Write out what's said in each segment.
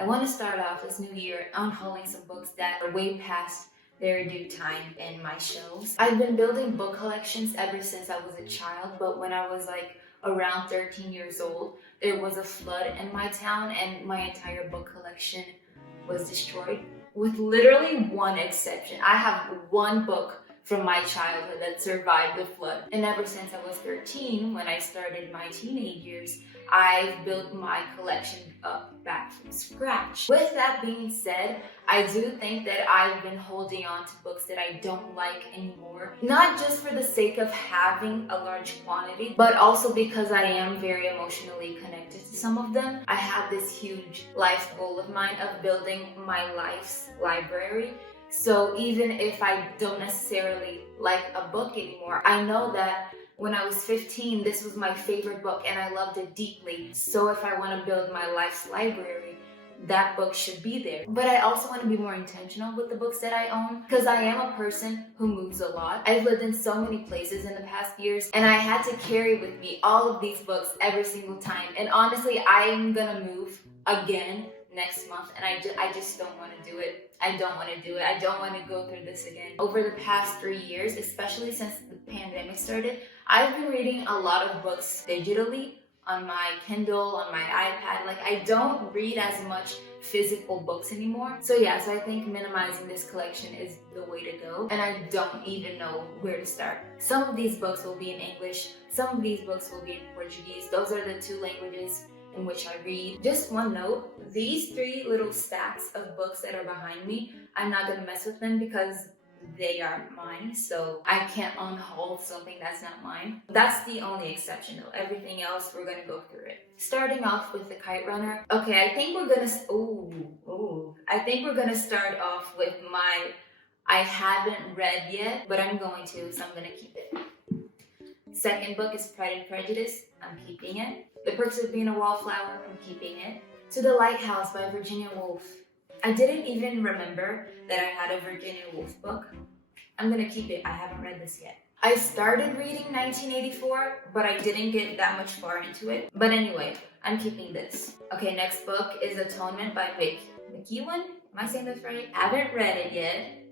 I want to start off this new year unhauling some books that are way past their due time in my shelves. I've been building book collections ever since I was a child, but when I was around 13 years old, there was a flood in my town and my entire book collection was destroyed, with literally one exception. I have one book from my childhood that survived the flood. And ever since I was 13, when I started my teenage years, I've built my collection up back from scratch. With that being said, I do think that I've been holding on to books that I don't like anymore. Not just for the sake of having a large quantity, but also because I am very emotionally connected to some of them. I have this huge life goal of mine of building my life's library. So even if I don't necessarily like a book anymore, I know that when I was 15, this was my favorite book and I loved it deeply. So if I want to build my life's library, that book should be there. But I also want to be more intentional with the books that I own, because I am a person who moves a lot. I've lived in so many places in the past years, and I had to carry with me all of these books every single time. And honestly, I'm gonna move again next month, and I just don't want to do it. I don't want to do it. I don't want to go through this again. Over the past 3 years, especially since the pandemic started, I've been reading a lot of books digitally on my Kindle, on my iPad. I don't read as much physical books anymore. So I think minimizing this collection is the way to go. And I don't even know where to start. Some of these books will be in English. Some of these books will be in Portuguese. Those are the two languages in which I read. Just one note, these 3 little stacks of books that are behind me, I'm not gonna mess with them because they aren't mine, so I can't unhaul something that's not mine. That's the only exception though. Everything else, we're gonna go through it. Starting off with the Kite Runner. Okay, I think we're gonna start off with my I haven't read yet, but I'm going to, so I'm gonna keep it. Second book is Pride and Prejudice. I'm keeping it. The Perks of Being a Wallflower. I'm keeping it. To the Lighthouse by Virginia Woolf. I didn't even remember that I had a Virginia Woolf book. I'm gonna keep it. I haven't read this yet. I started reading 1984, but I didn't get that much far into it. But anyway, I'm keeping this. Okay, next book is Atonement by McEwan. Am I saying this right? Haven't read it yet.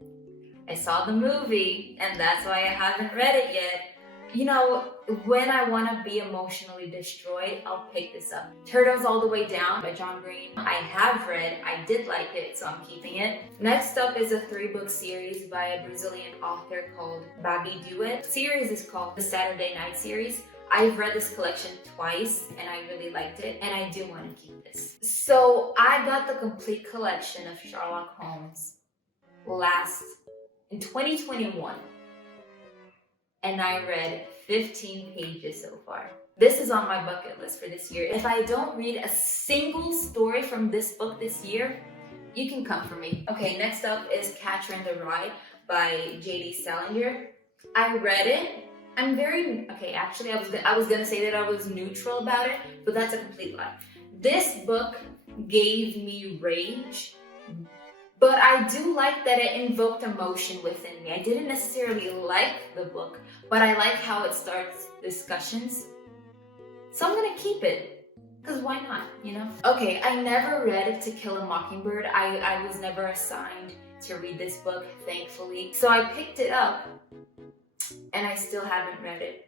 I saw the movie, and that's why I haven't read it yet. You know, when I want to be emotionally destroyed, I'll pick this up. Turtles All the Way Down by John Green. I have read, I did like it, so I'm keeping it. Next up is a 3-book series by a Brazilian author called Babi Duet. The series is called the Saturday Night Series. I've read this collection twice and I really liked it, and I do want to keep this. So I got the complete collection of Sherlock Holmes in 2021. And I read 15 pages so far. This is on my bucket list for this year. If I don't read a single story from this book this year, you can come for me. Okay, next up is Catcher in the Rye by J.D. Salinger. I read it. Actually, I was gonna say that I was neutral about it, but that's a complete lie. This book gave me rage, but I do like that it invoked emotion within me. I didn't necessarily like the book, but I like how it starts discussions. So I'm gonna keep it, because why not, you know? Okay, I never read To Kill a Mockingbird. I was never assigned to read this book, thankfully. So I picked it up, and I still haven't read it.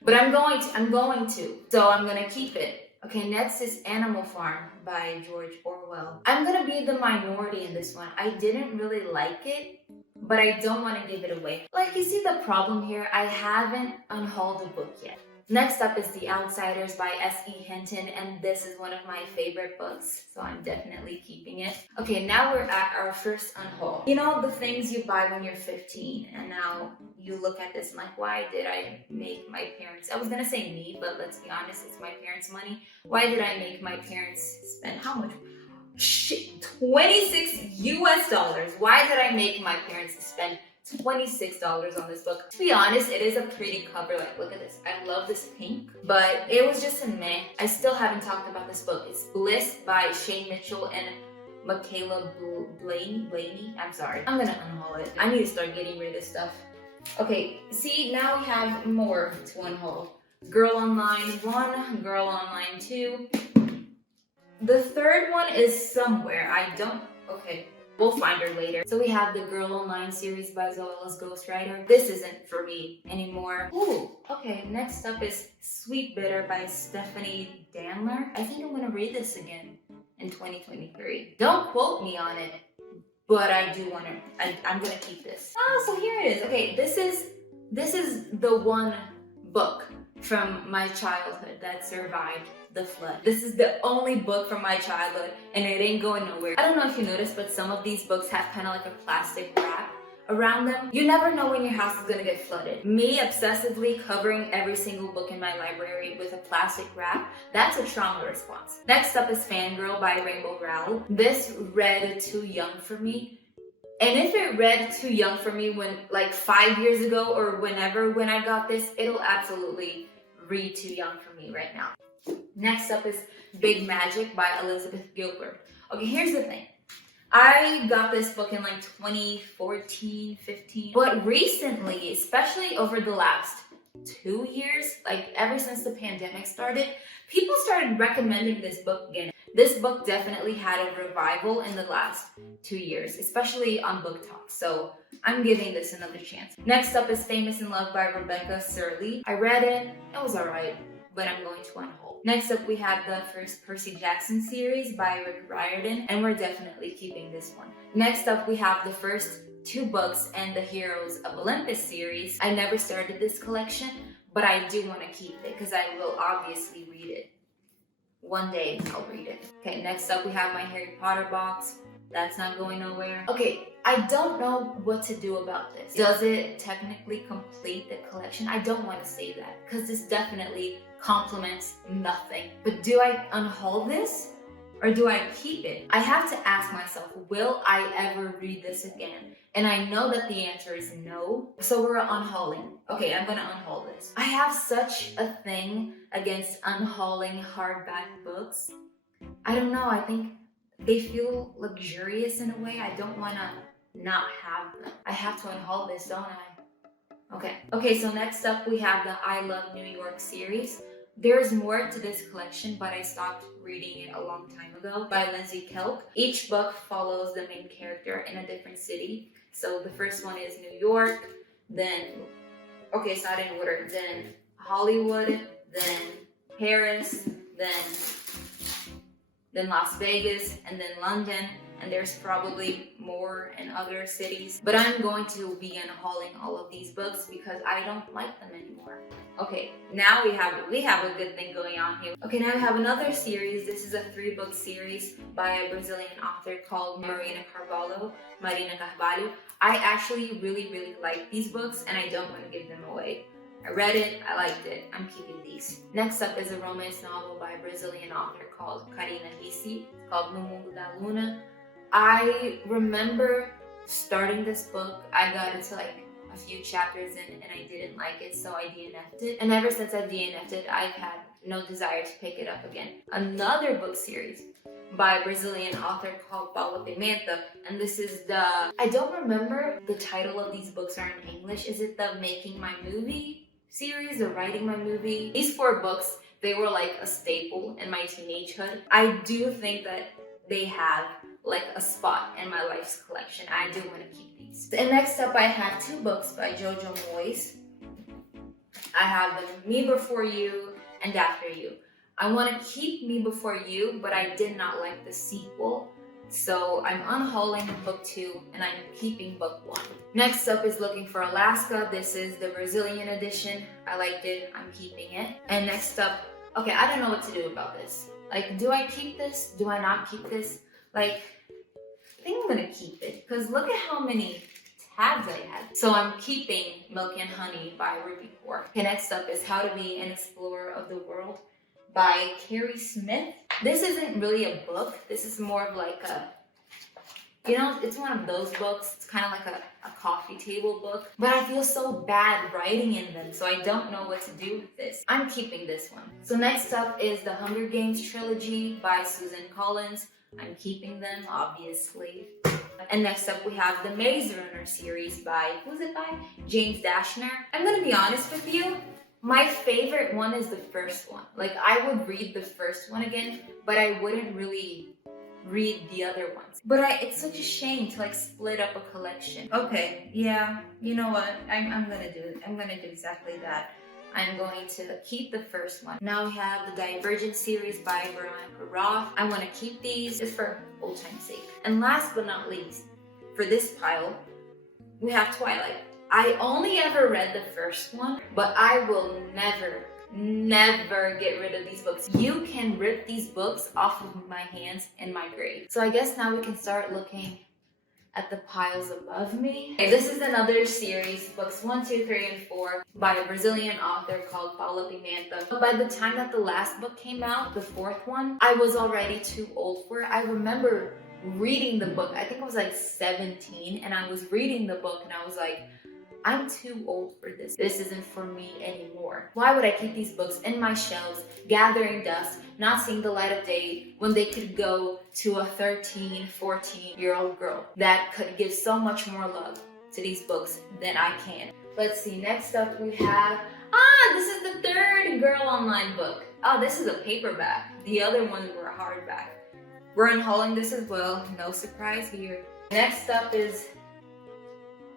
But I'm going to, so I'm gonna keep it. Okay, next is Animal Farm by George Orwell. I'm gonna be the minority in this one. I didn't really like it, but I don't want to give it away. You see the problem here? I haven't unhauled a book yet. Next up is The Outsiders by S.E. Hinton, and this is one of my favorite books, so I'm definitely keeping it. Okay, now we're at our first unhaul. You know, the things you buy when you're 15, and now you look at this and why did I make my parents, I was gonna say me, but let's be honest, it's my parents' money. Why did I make my parents spend how much? Shit, $26 US. Why did I make my parents spend $26 on this book? To be honest, it is a pretty cover. Look at this. I love this pink, but it was just a meh. I still haven't talked about this book. It's Bliss by Shane Mitchell and Michaela Blaney. I'm sorry. I'm gonna unhaul it. I need to start getting rid of this stuff. Okay, see, now we have more to unhaul. Girl Online 1, Girl Online 2. The third one is somewhere. Okay. We'll find her later. So we have the Girl Online series by Zoella's Ghostwriter. This isn't for me anymore. Ooh, okay, next up is Sweet Bitter by Stephanie Danler. I think I'm gonna read this again in 2023. Don't quote me on it, but I do wanna, I'm gonna keep this. Oh, so here it is. Okay, this is the one book from my childhood that survived the flood. This is the only book from my childhood and it ain't going nowhere. I don't know if you noticed, but some of these books have kind of like a plastic wrap around them. You never know when your house is gonna get flooded. Me obsessively covering every single book in my library with a plastic wrap, that's a trauma response. Next up is Fangirl by Rainbow Rowell. This read too young for me. And if it read too young for me when like 5 years ago or when I got this, it'll absolutely read too young for me right now. Next up is Big Magic by Elizabeth Gilbert. Okay, here's the thing. I got this book in like 2014, 15. But recently, especially over the last 2 years, like ever since the pandemic started, people started recommending this book again. This book definitely had a revival in the last 2 years, especially on Book Talk. So I'm giving this another chance. Next up is Famous in Love by Rebecca Surley. I read it. It was alright, but I'm going to unhaul. Next up, we have the first Percy Jackson series by Rick Riordan, and we're definitely keeping this one. Next up, we have the first 2 books and the Heroes of Olympus series. I never started this collection, but I do want to keep it because I will obviously read it. One day I'll read it. Okay, next up we have my Harry Potter box. That's not going nowhere. Okay, I don't know what to do about this. Does it technically complete the collection? I don't want to say that because this definitely complements nothing. But do I unhaul this or do I keep it? I have to ask myself, will I ever read this again? And I know that the answer is no. So we're unhauling. Okay, I'm gonna unhaul this. I have such a thing against unhauling hardback books. I don't know, I think they feel luxurious in a way. I don't wanna not have them. I have to unhaul this, don't I? Okay, so next up we have the I Love New York series. There's more to this collection, but I stopped reading it a long time ago, by Lindsay Kelk. Each book follows the main character in a different city. So the first one is New York, then, okay, it's not in order, then Hollywood, then Paris, then Las Vegas, and then London, and there's probably more in other cities. But I'm going to be unhauling all of these books because I don't like them anymore. Okay, now we have a good thing going on here. Okay, now we have another series. This is a 3-book series by a Brazilian author called Marina Carvalho. I actually really like these books and I don't want to give them away. I read it, I liked it, I'm keeping these. Next up is a romance novel by a Brazilian author called Karina Ricci, called No Mundo da Luna. I remember starting this book, I got into like a few chapters in and I didn't like it, so I DNF'd it. And ever since I DNF'd it, I've had no desire to pick it up again. Another book series by a Brazilian author called Paulo Pimenta, and this is I don't remember the title of these books are in English. Is it the Making My Movie series or Writing My Movie? These 4 books, they were like a staple in my teenagehood. I do think that they have like a spot in my life's collection. I do want to keep these. And next up I have 2 books by Jojo Moyes. I have them Me Before You and After You. I want to keep Me Before You, but I did not like the sequel. So I'm unhauling book 2 and I'm keeping book 1. Next up is Looking for Alaska. This is the Brazilian edition. I liked it, I'm keeping it. And next up, okay, I don't know what to do about this. Like, do I keep this? Do I not keep this? Like, I think I'm gonna keep it because look at how many tabs I had. So I'm keeping Milk and Honey by Ruby Kaur. Okay, next up is How to Be an Explorer of the World by Carrie Smith. This isn't really a book. This is more of like a, you know, it's one of those books. It's kind of like a coffee table book. But I feel so bad writing in them, so I don't know what to do with this. I'm keeping this one. So next up is the Hunger Games trilogy by Susan Collins. I'm keeping them, obviously. And next up we have the Maze Runner series by, who's it by? James Dashner. I'm gonna be honest with you, My favorite one is the first one. Like, I would read the first one again, but I wouldn't really read the other ones. But it's such a shame to like split up a collection. Okay, yeah, you know what? I'm gonna do it. I'm gonna do exactly that. I'm going to keep the first one. Now we have the Divergent series by Veronica Roth. I want to keep these just for old time's sake. And last but not least, for this pile, we have Twilight. I only ever read the first one, but I will never get rid of these books. You can rip these books off of my hands in my grave. So I guess now we can start looking at the piles above me. Okay, this is another series, books 1, 2, 3, and 4 by a Brazilian author called Paula Pimenta. But by the time that the last book came out, the fourth one, I was already too old for it. I remember reading the book, I think I was like 17, and I was reading the book and I was like, I'm too old for this. This isn't for me anymore. Why would I keep these books in my shelves, gathering dust, not seeing the light of day, when they could go to a 13, 14-year-old girl that could give so much more love to these books than I can? Let's see, next up we have, this is the third Girl Online book. Oh, this is a paperback. The other ones were a hardback. We're unhauling this as well, no surprise here. Next up is,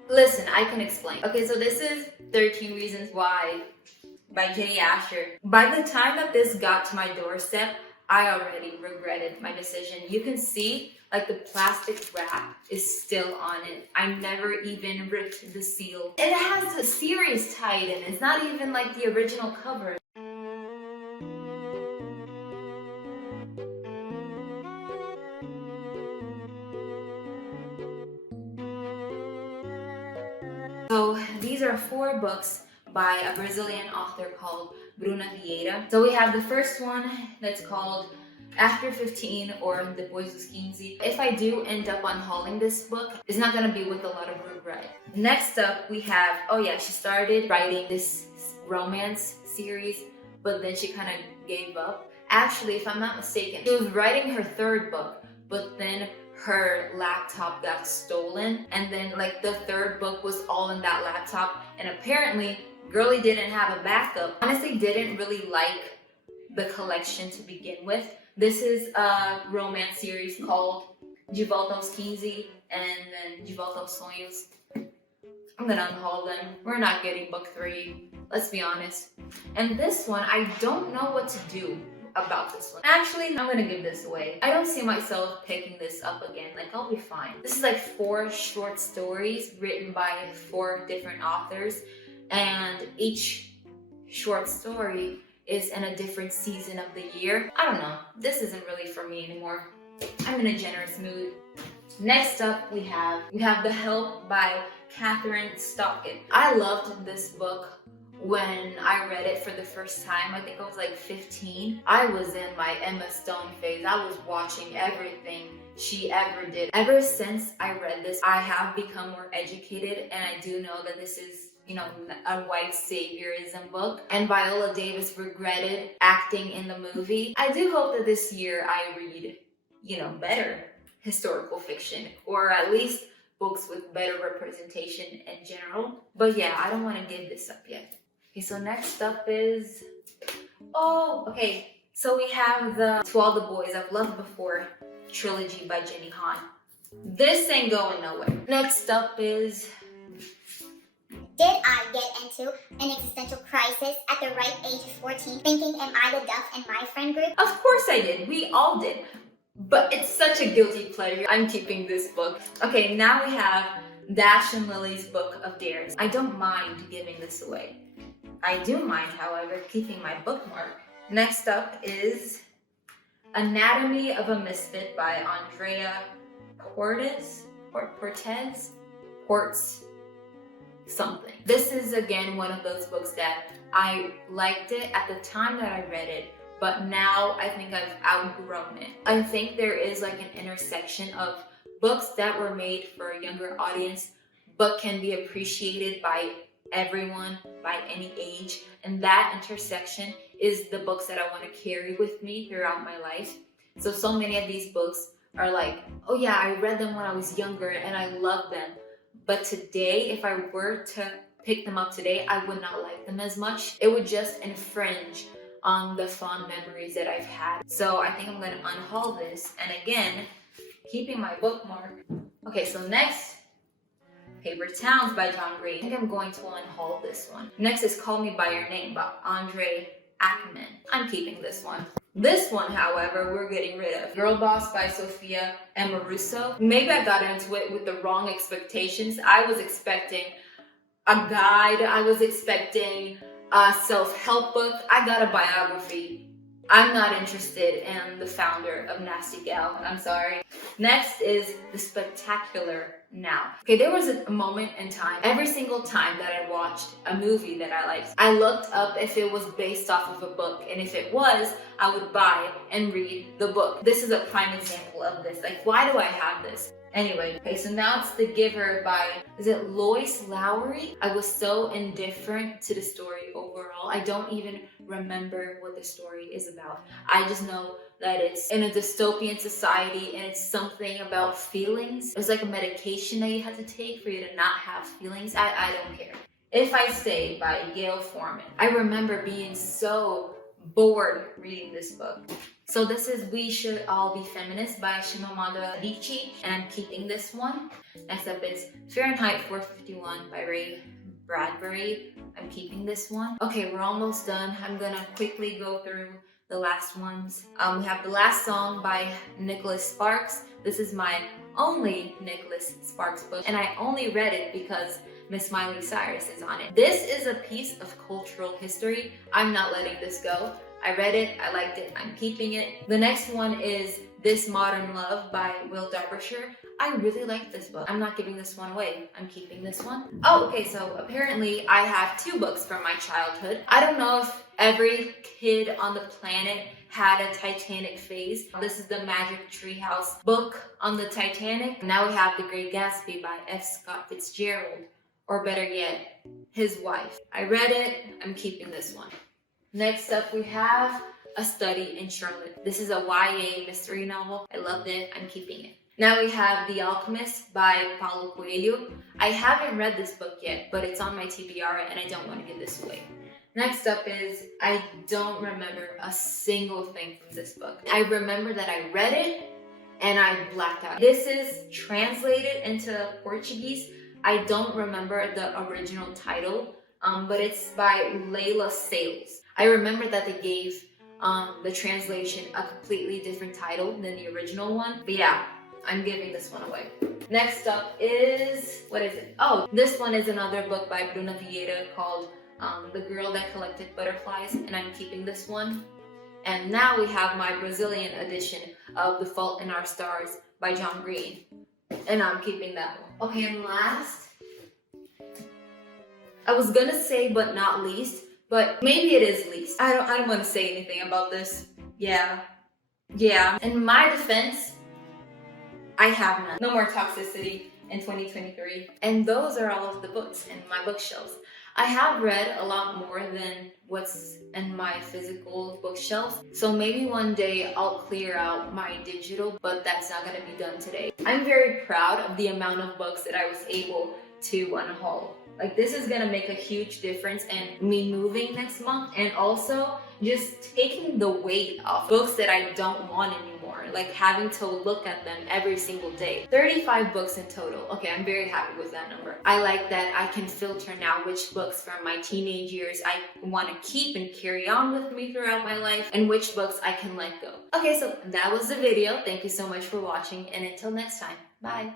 listen, I can explain. Okay, so this is 13 Reasons Why by Jenny Asher. By the time that this got to my doorstep, I already regretted my decision. You can see like the plastic wrap is still on it. I never even ripped the seal. And it has a series tied in. It's not even like the original cover. So these are 4 books by a Brazilian author called Bruna Vieira. So we have the first one that's called After 15 or Depois dos 15. If I do end up unhauling this book, it's not gonna be with a lot of regret. Next up we have, she started writing this romance series, but then she kind of gave up. Actually, if I'm not mistaken, she was writing her 3rd book, but then her laptop got stolen, and then like the 3rd book was all in that laptop, and apparently girlie didn't have a backup. Honestly, didn't really like the collection to begin with. This is a romance series called De Volta aos 15 and then De Volta aos Sonhos. I'm gonna unhaul them. We're not getting book 3, let's be honest. And this one, I don't know what to do about this one. Actually, I'm gonna give this away. I don't see myself picking this up again. Like, I'll be fine. This is like 4 short stories written by 4 different authors, and each short story is in a different season of the year. I don't know. This isn't really for me anymore. I'm in a generous mood. Next up, we have The Help by Catherine Stockett. I loved this book when I read it for the first time. I think I was like 15. I was in my Emma Stone phase. I was watching everything she ever did. Ever since I read this, I have become more educated, and I do know that this is, a white saviorism book. And Viola Davis regretted acting in the movie. I do hope that this year I read, better historical fiction, or at least books with better representation in general. But yeah, I don't want to give this up yet. Okay, so next up is, so we have the To All the Boys I've Loved Before trilogy by Jenny Han. This ain't going nowhere. Next up is, did I get into an existential crisis at the ripe age of 14, thinking, am I the duff in my friend group? Of course I did. We all did. But it's such a guilty pleasure. I'm keeping this book. Okay, now we have Dash and Lily's Book of Dares. I don't mind giving this away. I do mind, however, keeping my bookmark. Next up is Anatomy of a Misfit by Andrea Portes something. This is again one of those books that I liked it at the time that I read it, but now I think I've outgrown it. I think there is like an intersection of books that were made for a younger audience but can be appreciated by everyone, by any age, and that intersection is the books that I want to carry with me throughout my life. So many of these books are like, oh yeah, I read them when I was younger and I love them. But today, if I were to pick them up today, I would not like them as much. It would just infringe on the fond memories that I've had. So I think I'm gonna unhaul this, and again, keeping my bookmark. Okay, so next, Paper Towns by John Green. I think I'm going to unhaul this one. Next is Call Me By Your Name by Andre Ackman. I'm keeping this one. This one, however, we're getting rid of. Girl Boss by Sophia Amoruso. Maybe I got into it with the wrong expectations. I was expecting a guide. I was expecting a self-help book. I got a biography. I'm not interested in the founder of Nasty Gal. I'm sorry. Next is The Spectacular Now. Okay, there was a moment in time, every single time that I watched a movie that I liked, I looked up if it was based off of a book, and if it was, I would buy and read the book. This is a prime example of this. Like, why do I have this? Anyway, okay, so now it's The Giver by, is it Lois Lowry? I was so indifferent to the story overall. I don't even remember what the story is about. I just know that it's in a dystopian society and it's something about feelings. It was like a medication that you had to take for you to not have feelings. I don't care. If I Stay by Gail Forman. I remember being so bored reading this book. So this is We Should All Be Feminists by Chimamanda Adichie, and I'm keeping this one. Next up is Fahrenheit 451 by Ray Bradbury. I'm keeping this one. Okay, we're almost done. I'm gonna quickly go through the last ones. We have The Last Song by Nicholas Sparks. This is my only Nicholas Sparks book, and I only read it because Miss Miley Cyrus is on it. This is a piece of cultural history. I'm not letting this go. I read it, I liked it, I'm keeping it. The next one is This Modern Love by Will Derbyshire. I really like this book. I'm not giving this one away. I'm keeping this one. Oh, okay, so apparently I have 2 books from my childhood. I don't know if every kid on the planet had a Titanic phase. This is the Magic Treehouse book on the Titanic. Now we have The Great Gatsby by F. Scott Fitzgerald, or better yet, his wife. I read it, I'm keeping this one. Next up, we have A Study in Charlotte. This is a YA mystery novel. I loved it. I'm keeping it. Now we have The Alchemist by Paulo Coelho. I haven't read this book yet, but it's on my TBR and I don't want to give this away. Next up is, I don't remember a single thing from this book. I remember that I read it and I blacked out. This is translated into Portuguese. I don't remember the original title, but it's by Layla Sales. I remember that they gave the translation a completely different title than the original one. But yeah, I'm giving this one away. Next up is, what is it? Oh, this one is another book by Bruna Vieira called The Girl That Collected Butterflies, and I'm keeping this one. And now we have my Brazilian edition of The Fault in Our Stars by John Green, and I'm keeping that one. Okay, and last, I was gonna say but not least, but maybe it is least. I don't want to say anything about this. Yeah. In my defense, I have none. No more toxicity in 2023. And those are all of the books in my bookshelves. I have read a lot more than what's in my physical bookshelf. So maybe one day I'll clear out my digital, but that's not gonna be done today. I'm very proud of the amount of books that I was able to unhaul. Like, this is gonna make a huge difference in me moving next month, and also just taking the weight off books that I don't want anymore, like having to look at them every single day. 35 books in total. Okay, I'm very happy with that number. I like that I can filter now which books from my teenage years I want to keep and carry on with me throughout my life, and which books I can let go. Okay, so that was the video. Thank you so much for watching, and until next time, bye.